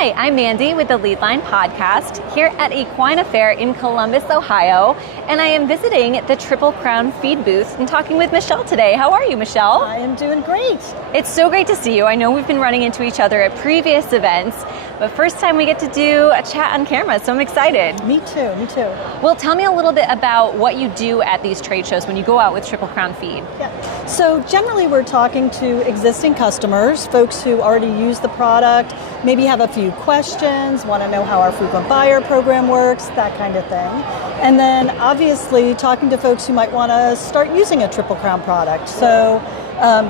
Hi, I'm Mandy with the Lead Line podcast here at Equine Fair in Columbus, Ohio, and I am visiting the Triple Crown feed booth and talking with Michelle today. How are you, Michelle? I am doing great. It's so great to see you. I know we've been running into each other at previous events, but first time we get to do a chat on camera, so I'm excited. Me too. Well, tell me a little bit about what you do at these trade shows when you go out with Triple Crown Feed. Yeah. So generally we're talking to existing customers, folks who already use the product, maybe have a few questions, want to know how our frequent buyer program works, that kind of thing. And then obviously talking to folks who might want to start using a Triple Crown product. So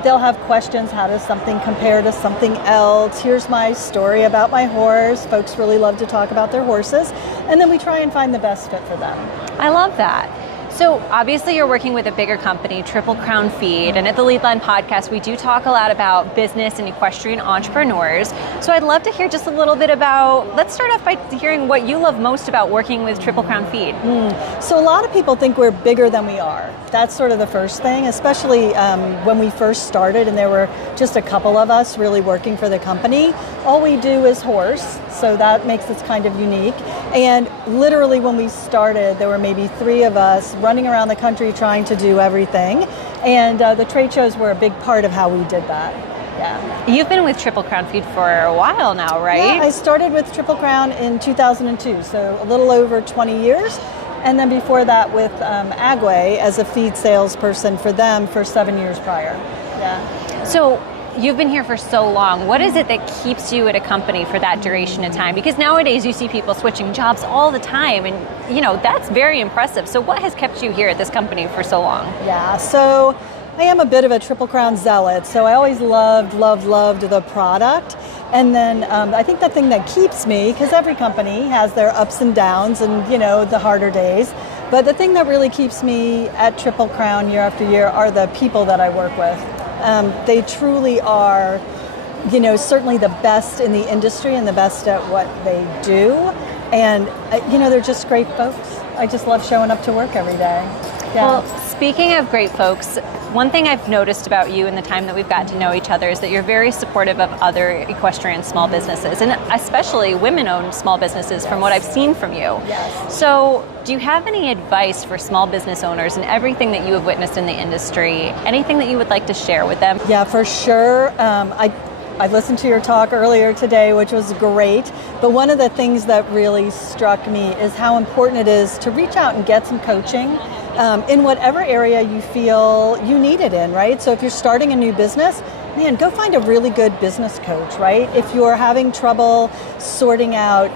they'll have questions, how does something compare to something else? Here's my story about my horse. Folks really love to talk about their horses. And then we try and find the best fit for them. I love that. So obviously you're working with a bigger company, Triple Crown Feed, and at the Lead Line podcast, we do talk a lot about business and equestrian entrepreneurs. So I'd love to hear just a little bit about, let's start off by hearing what you love most about working with Triple Crown Feed. So a lot of people think we're bigger than we are. That's sort of the first thing, especially when we first started and there were just a couple of us really working for the company. All we do is horse, so that makes us kind of unique. And literally when we started, there were maybe 3 of us running around the country trying to do everything. And the trade shows were a big part of how we did that. Yeah. You've been with Triple Crown Feed for a while now, right? Yeah, I started with Triple Crown in 2002, so a little over 20 years. And then before that with Agway as a feed salesperson for them for 7 years prior. Yeah. So you've been here for so long. What is it that keeps you at a company for that duration of time? Because nowadays you see people switching jobs all the time, and that's very impressive. So what has kept you here at this company for so long? Yeah, so I am a bit of a Triple Crown zealot, so I always loved the product. And then I think the thing that keeps me, because every company has their ups and downs and the harder days, but the thing that really keeps me at Triple Crown year after year are the people that I work with. They truly are, certainly the best in the industry and the best at what they do. And, they're just great folks. I just love showing up to work every day. Yeah. Well, speaking of great folks, one thing I've noticed about you in the time that we've got to know each other is that you're very supportive of other equestrian small businesses, and especially women-owned small businesses from what I've seen from you. Yes. So do you have any advice for small business owners and everything that you have witnessed in the industry? Anything that you would like to share with them? Yeah, for sure. I listened to your talk earlier today, which was great. But one of the things that really struck me is how important it is to reach out and get some coaching in whatever area you feel you need it in, right? So if you're starting a new business, man, go find a really good business coach, right? If you're having trouble sorting out,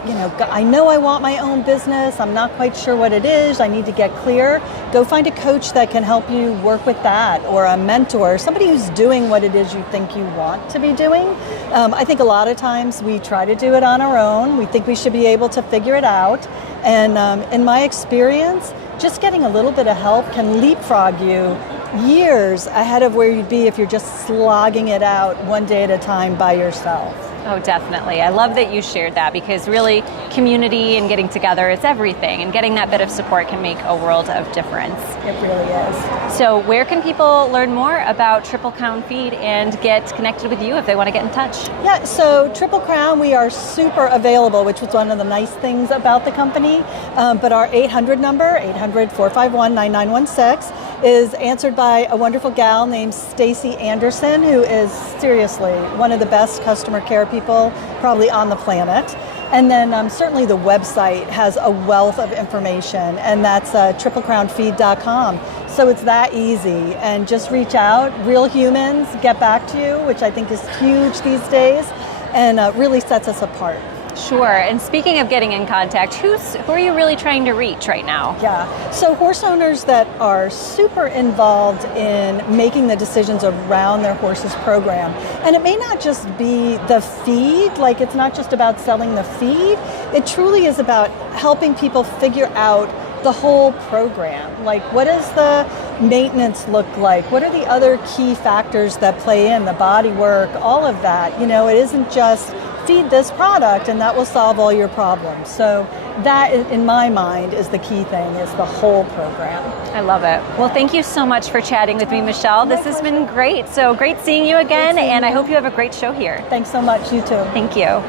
I know I want my own business, I'm not quite sure what it is, I need to get clear, go find a coach that can help you work with that, or a mentor, somebody who's doing what it is you think you want to be doing. I think a lot of times we try to do it on our own, we think we should be able to figure it out, and in my experience, just getting a little bit of help can leapfrog you years ahead of where you'd be if you're just slogging it out one day at a time by yourself. Oh, definitely. I love that you shared that, because really community and getting together is everything, and getting that bit of support can make a world of difference. It really is. So where can people learn more about Triple Crown Feed and get connected with you if they want to get in touch? Yeah, so Triple Crown, we are super available, which was one of the nice things about the company. But our 800 number, 800-451-9916, is answered by a wonderful gal named Stacy Anderson, who is seriously one of the best customer care people probably on the planet. And then certainly the website has a wealth of information, and that's triplecrownfeed.com. So it's that easy, and just reach out. Real humans get back to you, which I think is huge these days, and really sets us apart. Sure. And speaking of getting in contact, who are you really trying to reach right now? Yeah. So horse owners that are super involved in making the decisions around their horse's program. And it may not just be the feed, like it's not just about selling the feed. It truly is about helping people figure out the whole program. Like, what does the maintenance look like? What are the other key factors that play in, the body work, all of that? It isn't just feed this product and that will solve all your problems. So that, in my mind, is the key thing, is the whole program. I love it. Well, thank you so much for chatting with me, Michelle. This has been great. So great seeing you again, and I hope you have a great show here. Thanks so much. You too. Thank you.